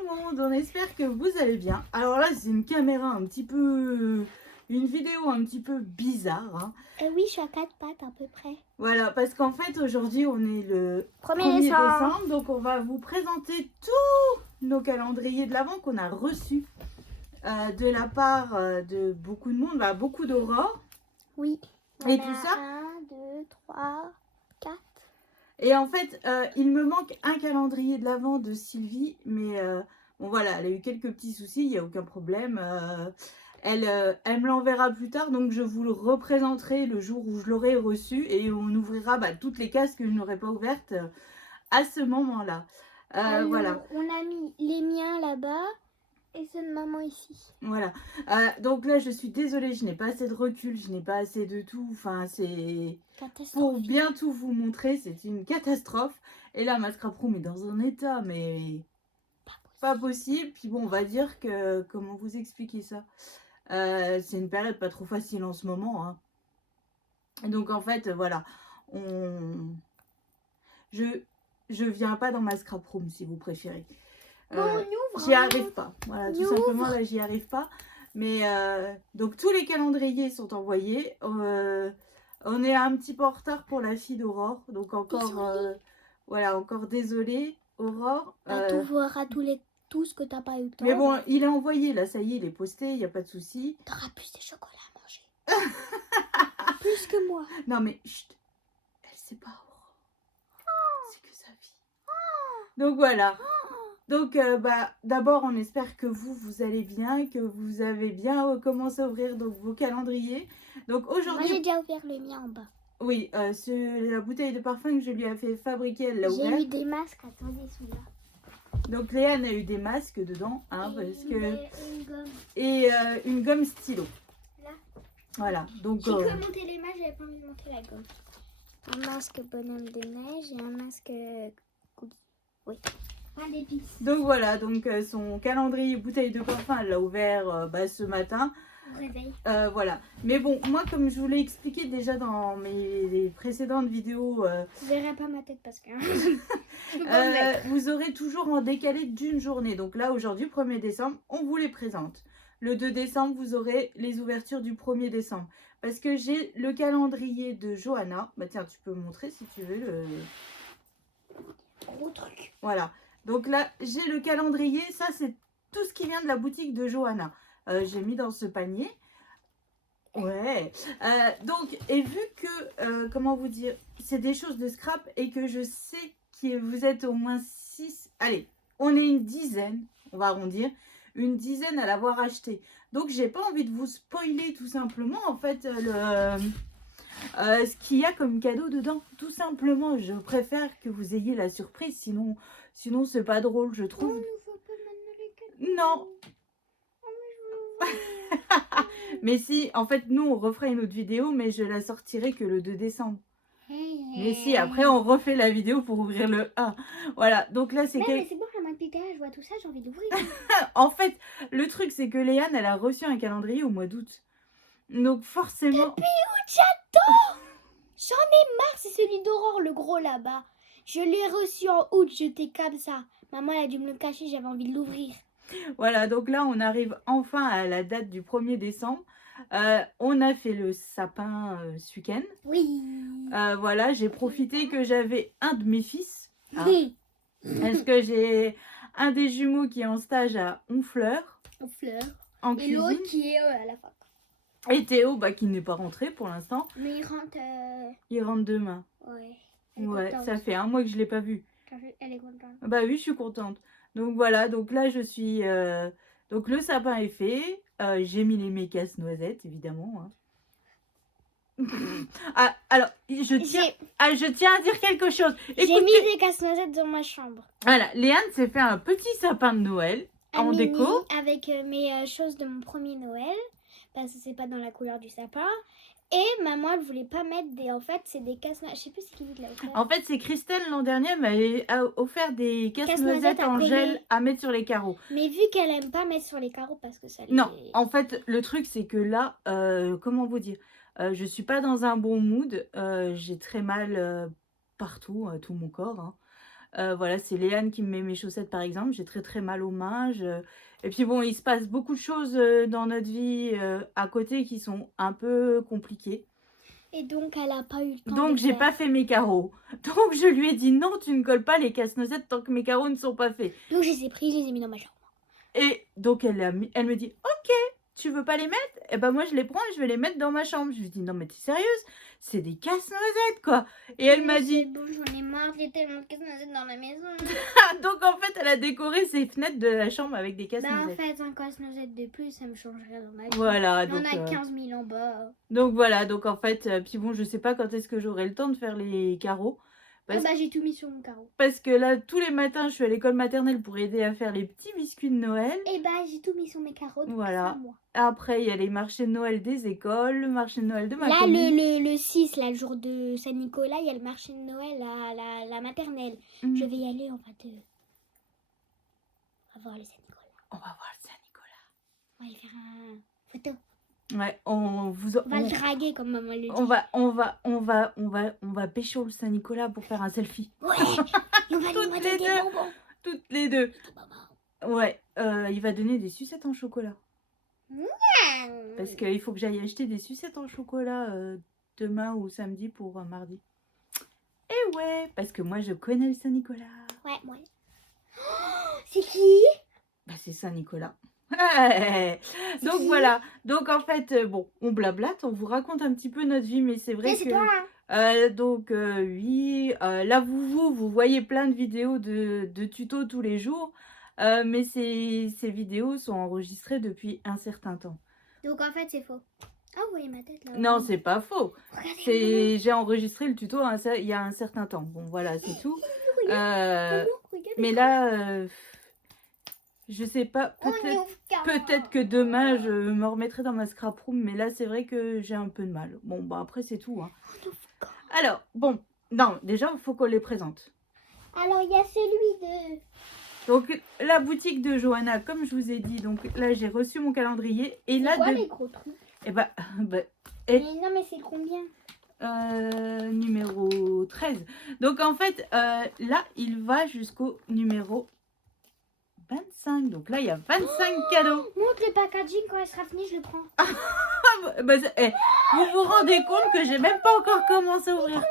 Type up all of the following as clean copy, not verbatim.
le monde, on espère que vous allez bien. Alors là, c'est une caméra un petit peu... Une vidéo un petit peu bizarre. Hein. Oui, je suis à 4 pattes à peu près. Voilà, parce qu'en fait, aujourd'hui, on est le 1er décembre. donc on va vous présenter tous nos calendriers de l'Avent qu'on a reçus de la part de beaucoup de monde, beaucoup d'Aurore. Oui. Et tout ça. 1, 2, 3, 4. Et en fait, il me manque un calendrier de l'Avent de Sylvie, mais bon voilà, elle a eu quelques petits soucis, il n'y a aucun problème. Elle me l'enverra plus tard, donc je vous le représenterai le jour où je l'aurai reçu et on ouvrira toutes les cases que je n'aurais pas ouvertes à ce moment-là. Voilà. On a mis les miens là-bas et ceux de maman ici. Voilà. Donc là, je suis désolée, je n'ai pas assez de recul, je n'ai pas assez de tout. Enfin, c'est... Pour bien tout vous montrer, c'est une catastrophe. Et là, ma scrap room est dans un état, mais pas possible. Puis bon, on va dire que... Comment vous expliquer ça? C'est une période pas trop facile en ce moment. Hein. Et donc, en fait, voilà. Je viens pas dans ma scrap room, si vous préférez. J'y arrive pas. Voilà, tout simplement, là, j'y arrive pas. Mais donc, tous les calendriers sont envoyés. On est un petit peu en retard pour la fille d'Aurore. Donc, encore, voilà, encore désolée, Aurore. Tu verras tout ce que t'as pas eu le temps. Mais bon, il est envoyé, là, ça y est, il est posté, il n'y a pas de souci. T'auras plus de chocolat à manger. Plus que moi. Non, mais chut, elle sait pas, Aurore. C'est que sa vie. Donc, voilà. Donc, d'abord, on espère que vous allez bien, que vous avez bien commencé à ouvrir donc, vos calendriers. Donc, aujourd'hui... Moi, j'ai déjà ouvert le mien en bas. Oui, la bouteille de parfum que je lui ai fait fabriquer, elle l'a ouvert. J'ai eu des masques, attendez, ils sont là. Donc, Léane a eu des masques dedans, hein, Et une gomme stylo. Là. Voilà, donc... J'ai que monté les masques, j'avais pas envie de monter la gomme. Un masque bonhomme de neige et un masque cookie. Oui. Pas d'épices. Donc voilà, donc son calendrier bouteille de parfum, elle l'a ouvert ce matin. Au réveil. Voilà. Mais bon, moi, comme je vous l'ai expliqué déjà dans mes précédentes vidéos... Vous verrez pas ma tête parce que... vous aurez toujours en décalé d'une journée. Donc là, aujourd'hui, 1er décembre, on vous les présente. Le 2 décembre, vous aurez les ouvertures du 1er décembre. Parce que j'ai le calendrier de Johanna. Bah tiens, tu peux montrer si tu veux le... Gros truc. Voilà. Donc là, j'ai le calendrier. Ça, c'est tout ce qui vient de la boutique de Johanna. J'ai mis dans ce panier. Ouais. Donc, et vu que, comment vous dire, c'est des choses de scrap et que je sais que vous êtes au moins 6. Allez, on est une dizaine, on va arrondir, une dizaine à l'avoir acheté. Donc, j'ai pas envie de vous spoiler tout simplement, en fait, ce qu'il y a comme cadeau dedans. Tout simplement, je préfère que vous ayez la surprise, sinon c'est pas drôle, je trouve. Non. Mais si, en fait, nous, on refera une autre vidéo, mais je la sortirai que le 2 décembre. Mais si, après, on refait la vidéo pour ouvrir le 1. Voilà, donc là, c'est... Mais c'est bon, la main de Pétera, je vois tout ça, j'ai envie d'ouvrir. En fait, le truc, c'est que Léane, elle a reçu un calendrier au mois d'août. Donc, forcément... Depuis août, j'adore. J'en ai marre, c'est celui d'Aurore, le gros, là-bas. Je l'ai reçu en août, jeté comme ça. Maman, elle a dû me le cacher, j'avais envie de l'ouvrir. Voilà, donc là, on arrive enfin à la date du 1er décembre. On a fait le sapin ce week-end. Oui. Voilà, j'ai profité que j'avais un de mes fils. Hein, parce que j'ai un des jumeaux qui est en stage à Honfleur. En cuisine. Et l'autre qui est à la fac. Et Théo, qui n'est pas rentré pour l'instant. Mais il rentre... Il rentre demain. Ouais. Ouais, ça fait un mois que je ne l'ai pas vu. Elle est contente. Bah oui, je suis contente. Donc voilà, donc là je suis... Donc le sapin est fait. J'ai mis les casse-noisettes, évidemment. Hein. Alors, je tiens à dire quelque chose. J'ai mis des casse-noisettes dans ma chambre. Voilà, Léane s'est fait un petit sapin de Noël en déco. Avec mes choses de mon premier Noël. Parce que c'est pas dans la couleur du sapin. Et maman, elle voulait pas mettre des... En fait, c'est des casse-noisettes. Je sais plus ce qu'il l'a offert. En fait, c'est Christelle l'an dernier m'avait offert des casse-noisettes en gel à mettre sur les carreaux. Mais vu qu'elle aime pas mettre sur les carreaux parce que ça... Non, en fait, le truc, c'est que là, comment vous dire, je suis pas dans un bon mood. J'ai très mal partout, tout mon corps. Hein. Voilà, c'est Léane qui me met mes chaussettes par exemple. J'ai très très mal aux mains. Et puis bon, il se passe beaucoup de choses dans notre vie à côté qui sont un peu compliquées. Et donc, elle a pas eu le temps Donc de j'ai faire. pas fait mes carreaux. Donc je lui ai dit non, tu ne colles pas les casse-noisettes tant que mes carreaux ne sont pas faits. Donc, je les ai pris, je les ai mis dans ma chambre. Et donc elle me dit ok, tu veux pas les mettre? Et ben moi je les prends et je vais les mettre dans ma chambre. Je lui dis non mais t'es sérieuse? C'est des casse-noisettes quoi. Et elle m'a dit Bon, j'en ai marre, j'ai tellement de casse-noisettes dans la maison. ah, donc en fait elle a décoré ses fenêtres de la chambre avec des Bah, en casse-noisettes. fait, un casse-noisette de plus, ça me changerait dans ma vie. Voilà, Il y en donc, a 15 000 en bas. donc voilà, donc en fait, puis bon, je sais pas quand est-ce que j'aurai le temps de faire les carreaux. Ah bah, j'ai tout mis sur mon carreau. Parce que là, tous les matins, je suis à l'école maternelle pour aider à faire les petits biscuits de Noël. Et bah, j'ai tout mis sur mes carreaux. Donc Voilà. c'est à moi. Après, il y a les marchés de Noël des écoles, le marché de Noël de ma Là, commune. le 6, là, le jour de Saint-Nicolas, il y a le marché de Noël à la maternelle. Mhm. Je vais y aller, on va voir le Saint-Nicolas. On va voir le Saint-Nicolas. On va y faire un photo. Ouais, On va le draguer, comme maman le dit. on va pécho le Saint-Nicolas pour faire un selfie. Ouais. Et on va lui Toutes demander les des deux. bonbons. Toutes les deux. Des bonbons. Ouais, il va donner des sucettes en chocolat. Parce qu'il faut que j'aille acheter des sucettes en chocolat demain ou samedi pour mardi. Et ouais, parce que moi je connais le Saint-Nicolas. Ouais, moi. Oh, c'est qui? Bah c'est Saint-Nicolas. Ouais. Donc qui voilà, donc en fait, bon, on blablate, on vous raconte un petit peu notre vie, mais c'est vrai Mais c'est que... toi, hein. donc oui, là vous voyez plein de vidéos de tutos tous les jours, mais ces vidéos sont enregistrées depuis un certain temps. Donc en fait, c'est faux. Ah, vous voyez ma tête là? Non, c'est pas faux. Regardez. J'ai enregistré le tuto il y a un certain temps. Bon, voilà, c'est tout. Mais là, je sais pas, peut-être que demain, je me remettrai dans ma scrap room, mais là, c'est vrai que j'ai un peu de mal. Bon, bah après, c'est tout. Hein. Alors, bon, non, déjà, il faut qu'on les présente. Alors, il y a celui de... Donc, la boutique de Johanna, comme je vous ai dit, donc là, j'ai reçu mon calendrier. Et là, quoi les gros trucs? Et bah, Mais non, mais c'est combien? Numéro 13. Donc en fait, là, il va jusqu'au numéro 25. Donc là, il y a 25 cadeaux. Montre le packaging, quand elle sera finie, je le prends. Vous vous rendez compte que j'ai même pas encore commencé à ouvrir.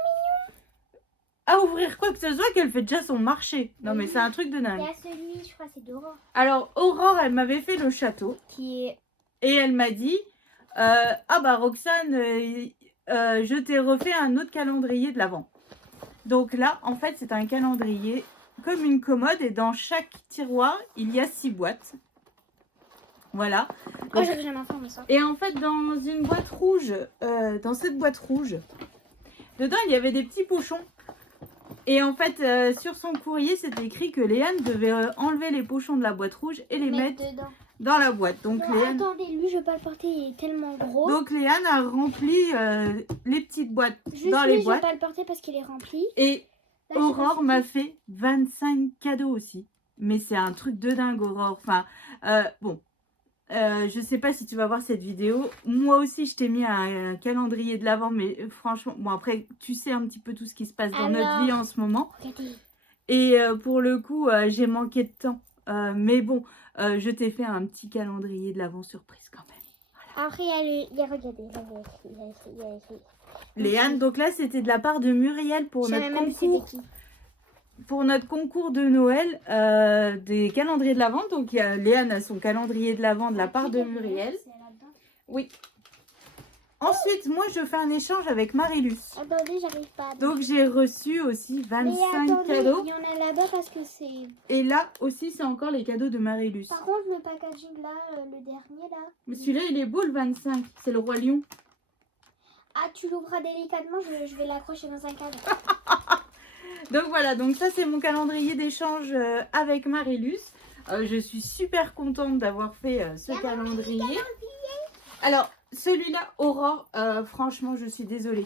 À ouvrir quoi que ce soit, qu'elle fait déjà son marché. Non mais c'est un truc de Il y dingue. a celui, je crois, c'est d'Aurore. Alors, Aurore, elle m'avait fait le château. Qui est... Et elle m'a dit, ah bah Roxane, je t'ai refait un autre calendrier de l'Avent. Donc là, en fait, c'est un calendrier comme une commode et dans chaque tiroir, il y a 6 boîtes. Voilà. Oh, j'avais jamais fait mais ça. Et en fait, dans une boîte rouge, dans cette boîte rouge, dedans, il y avait des petits pochons. Et en fait, sur son courrier, c'était écrit que Léane devait enlever les pochons de la boîte rouge et les mettre dedans. dans la boîte. Donc, Non, Léane... attendez, lui, je vais pas le porter, il est tellement gros. Donc Léane a rempli les petites boîtes Juste dans lui, les je vais boîtes. pas le porter parce qu'il est rempli. Et Là, je sais pas Aurore si m'a c'est- fait 25 cadeaux aussi. Mais c'est un truc de dingue, Aurore. Enfin, bon. Je sais pas si tu vas voir cette vidéo. Moi aussi, je t'ai mis un calendrier de l'Avent. Mais franchement, bon après, tu sais un petit peu tout ce qui se passe dans notre vie en ce moment. Regardez. Et pour le coup, j'ai manqué de temps. Mais bon, je t'ai fait un petit calendrier de l'Avent surprise quand même. Après, il y a regardez, il y a écrit. Léane, donc là, c'était de la part de Muriel pour Je savais notre même concours. c'était qui. Pour notre concours de Noël des calendriers de l'Avent. Donc Léane a son calendrier de l'Avent de la part de Muriel. C'est là-dedans. Oui. Ensuite, moi je fais un échange avec Marilus. Attendez, j'arrive pas. Donc j'ai reçu aussi 25 Mais attendez, cadeaux. il y en a là-bas parce que c'est... Et là aussi c'est encore les cadeaux de Marilus. Par contre, le packaging là, le dernier là... Mais celui-là il est beau le 25. C'est le Roi Lion. Ah, tu l'ouvras délicatement, je vais l'accrocher dans un cadre. Donc voilà, donc ça c'est mon calendrier d'échange avec Marilus. Je suis super contente d'avoir fait ce calendrier. Alors celui-là, Aurore, franchement je suis désolée.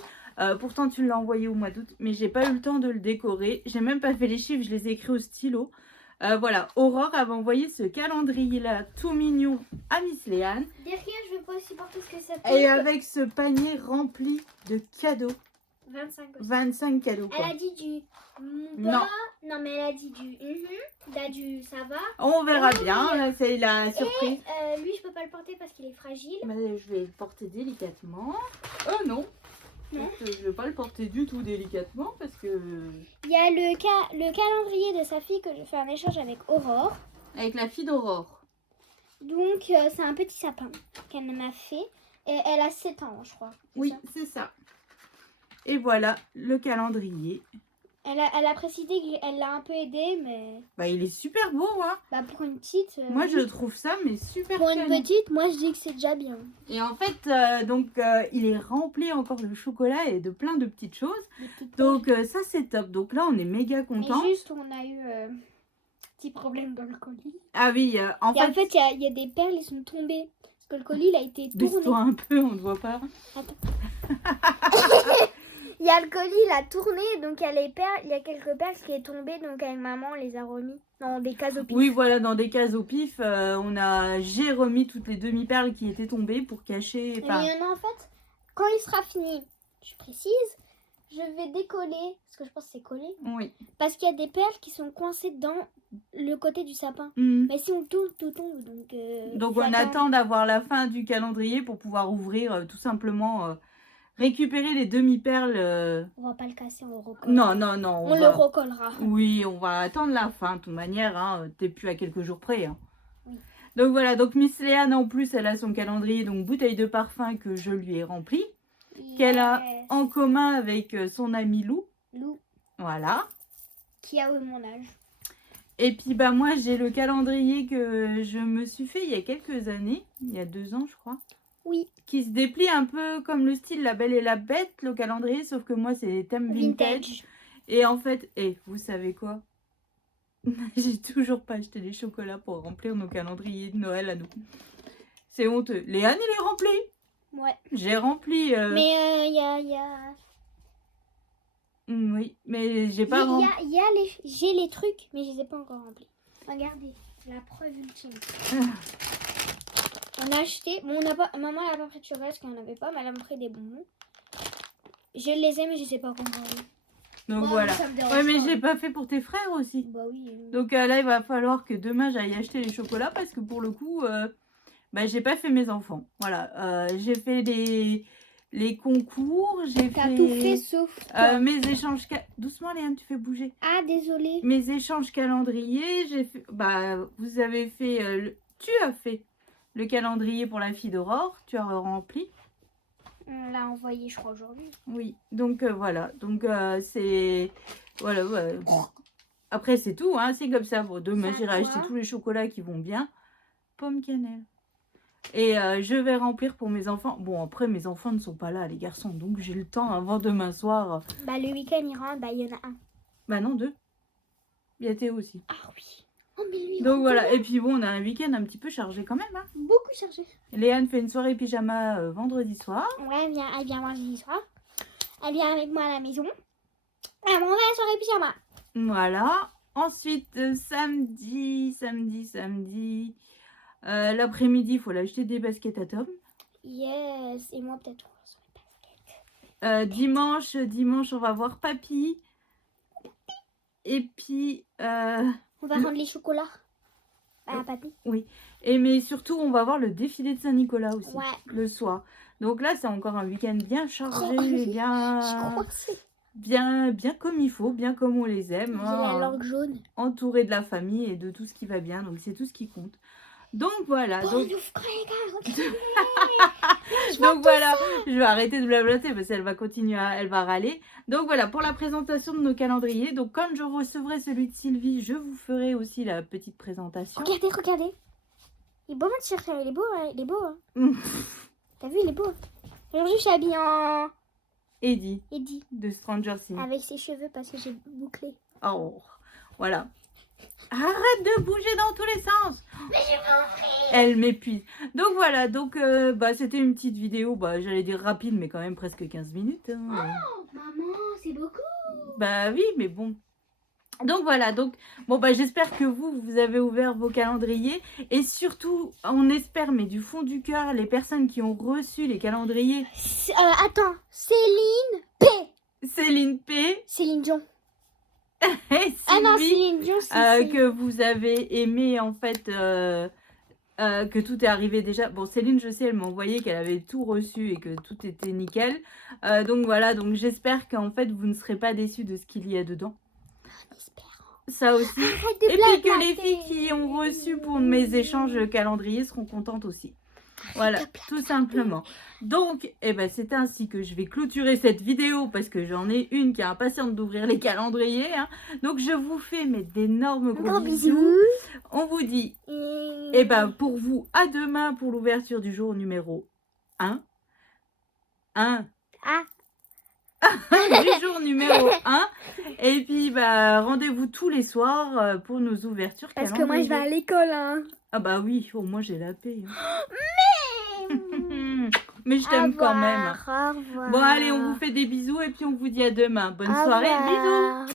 Pourtant tu l'as envoyé au mois d'août, mais j'ai pas eu le temps de le décorer. J'ai même pas fait les chiffres, je les ai écrits au stylo. Voilà, Aurore avait envoyé ce calendrier-là tout mignon à Miss Léane. Derrière, je vais pas aussi porter ce que ça peut. Et avec ce panier rempli de cadeaux. 25 aussi. 25 cadeaux, Elle quoi. a dit du Non. pas. Non, mais elle a dit du il a du ça va. On verra Oui. bien, c'est la surprise. Lui, je peux pas le porter parce qu'il est fragile. Mais je vais le porter délicatement. Non. Non. Donc, je vais pas le porter du tout délicatement parce que... Il y a le calendrier de sa fille que je fais un échange avec Aurore. Avec la fille d'Aurore. Donc, c'est un petit sapin qu'elle m'a fait. Et elle a 7 ans, je crois. C'est Oui, ça. c'est ça. Et voilà le calendrier. Elle a précisé qu'elle l'a un peu aidé, mais Bah, il est super beau, hein. bah, pour une petite. Moi, je oui. trouve ça, mais super Pour une canon. petite, moi je dis que c'est déjà bien. Et en fait, il est rempli encore de chocolat et de plein de petites choses. Des petites Donc, ça, c'est top. Donc là, on est méga perles. content. Mais juste, on a eu petit problème dans le colis. Ah oui, en Et en fait, fait, il y a des perles, ils sont tombés. Parce que le colis, il a été tourné. baisse-toi un peu, on ne voit pas. Il y a le colis, il a tourné, donc il y a quelques perles qui est tombé, donc avec maman, on les a remis dans des cases au pif. Oui, voilà, dans des cases au pif, j'ai remis toutes les demi-perles qui étaient tombées pour cacher. Mais Enfin, il y en a en fait, quand il sera fini, je précise, je vais décoller, parce que je pense que c'est collé, oui. parce qu'il y a des perles qui sont coincées dans le côté du sapin. Mm. Mais si on tourne, tout tombe, Donc, faut on attendre. attend d'avoir la fin du calendrier pour pouvoir ouvrir, tout simplement, récupérer les demi-perles. On va pas le casser, on le recolle. Non, non, non. On le recollera. Oui, on va attendre la fin. De toute manière, hein, t'es plus à quelques jours près. Hein. Oui. Donc voilà, donc Miss Léane en plus, elle a son calendrier, donc bouteille de parfum que je lui ai rempli, qu'elle a Yes. en commun avec son ami Lou. Lou, Voilà. qui a mon âge. Et puis bah moi, j'ai le calendrier que je me suis fait il y a quelques années, il y a 2 ans je crois, Oui, qui se déplie un peu comme le style La Belle et la Bête, le calendrier, sauf que moi c'est les thèmes vintage. vintage. Et en fait, vous savez quoi? J'ai toujours pas acheté des chocolats pour remplir nos calendriers de Noël à nous. C'est honteux. Léane, il est rempli. Ouais. J'ai rempli. Mais il y a... Oui, mais j'ai pas rempli. J'ai les trucs, mais je les ai pas encore remplis. Regardez, la preuve ultime. On a acheté... Bon, on a pas... Maman, elle a pas pris de chocolat parce qu'elle en avait pas, mais elle a pris des bonbons. Je les ai, mais je sais pas comment. Donc Bon, voilà. ça me dérange Ouais, mais pas. j'ai pas fait pour tes frères aussi. Bah oui. Donc là, il va falloir que demain j'aille acheter les chocolats parce que pour le coup, j'ai pas fait mes enfants. Voilà. J'ai fait les concours, j'ai T'as tout fait sauf toi. mes échanges. Doucement, Léane, tu fais bouger. Ah, désolée. Mes échanges calendriers, j'ai fait. Vous avez fait. Tu as fait le calendrier pour la fille d'Aurore. Tu as rempli. On l'a envoyé, je crois, aujourd'hui. Oui. Donc voilà. Donc c'est. Voilà. Ouais. Après, c'est tout. Hein. C'est comme ça. Bon, demain, Ça, j'irai toi. acheter tous les chocolats qui vont bien. Pomme cannelle. Et je vais remplir pour mes enfants. Bon, après, mes enfants ne sont pas là, les garçons. Donc, j'ai le temps avant demain soir. Bah, le week-end, il rentre, bah, il y en a un. Bah non, 2. Il y a Théo aussi. Ah oui. Oh, mais lui, il Donc rentre voilà. Et puis bon, on a un week-end un petit peu chargé quand même. Hein. beaucoup chargé. Léane fait une soirée pyjama vendredi soir. Ouais, elle vient vendredi soir. Elle vient avec moi à la maison. Ah, bon, on va à la soirée pyjama. Voilà. Ensuite, samedi. L'après-midi, il faut l'acheter des baskets à Tom. Yes. Et moi, peut-être sur les baskets. Dimanche, on va voir Papy. Et puis, On va rendre les chocolats. À papy. mais surtout, on va voir le défilé de Saint-Nicolas aussi, Ouais. le soir. Donc là, c'est encore un week-end bien chargé, Oh, oui. bien, Je crois que c'est. bien comme il faut, bien comme on les aime. J'ai hein. la langue jaune. Entouré de la famille et de tout ce qui va bien, donc c'est tout ce qui compte. Donc voilà, donc voilà, je vais arrêter de blablater parce qu'elle va continuer, elle va râler. Donc voilà, pour la présentation de nos calendriers, donc quand je recevrai celui de Sylvie, je vous ferai aussi la petite présentation. Regardez. Il est beau, mon t-shirt, il est beau, hein. Il est beau. Hein. T'as vu, il est beau. Aujourd'hui, je suis habillée en Eddie Eddie, de Stranger Things. avec ses cheveux parce que j'ai bouclé. Oh, voilà. Arrête de bouger dans tous les sens. Mais je m'en prie. Elle m'épuise. Donc voilà, donc c'était une petite vidéo, j'allais dire rapide, mais quand même presque 15 minutes. Hein. Oh, maman, c'est beaucoup. Bah oui, mais bon. Donc voilà, donc bon j'espère que vous avez ouvert vos calendriers et surtout, on espère, mais du fond du cœur, les personnes qui ont reçu les calendriers. Attends, Céline P. Céline P. Céline Dion. et Ah non, Sylvie, Céline Dion, c'est... que vous avez aimé en fait, que tout est arrivé déjà. Bon, Céline, je sais, elle m'a envoyé qu'elle avait tout reçu et que tout était nickel. Donc voilà, donc j'espère qu'en fait vous ne serez pas déçus de ce qu'il y a dedans. On espère. Ça aussi. Arrête de Et puis que les blablater. filles qui ont reçu pour mes échanges calendriers seront contentes aussi. Voilà, tout simplement. Donc, eh ben, c'est ainsi que je vais clôturer cette vidéo parce que j'en ai une qui est impatiente d'ouvrir les calendriers. Hein. Donc, je vous fais d'énormes gros bisous. On vous dit, eh ben, pour vous, à demain pour l'ouverture du jour numéro 1. 1. Ah. Du jour numéro 1. Et puis, bah, rendez-vous tous les soirs pour nos ouvertures Parce que moi, je vais à l'école, hein. Ah bah oui, au moins j'ai la paix. Hein. Mais... Mais je t'aime quand même. Au revoir. Bon allez, on vous fait des bisous et puis on vous dit à demain. Bonne Au soirée, revoir. bisous.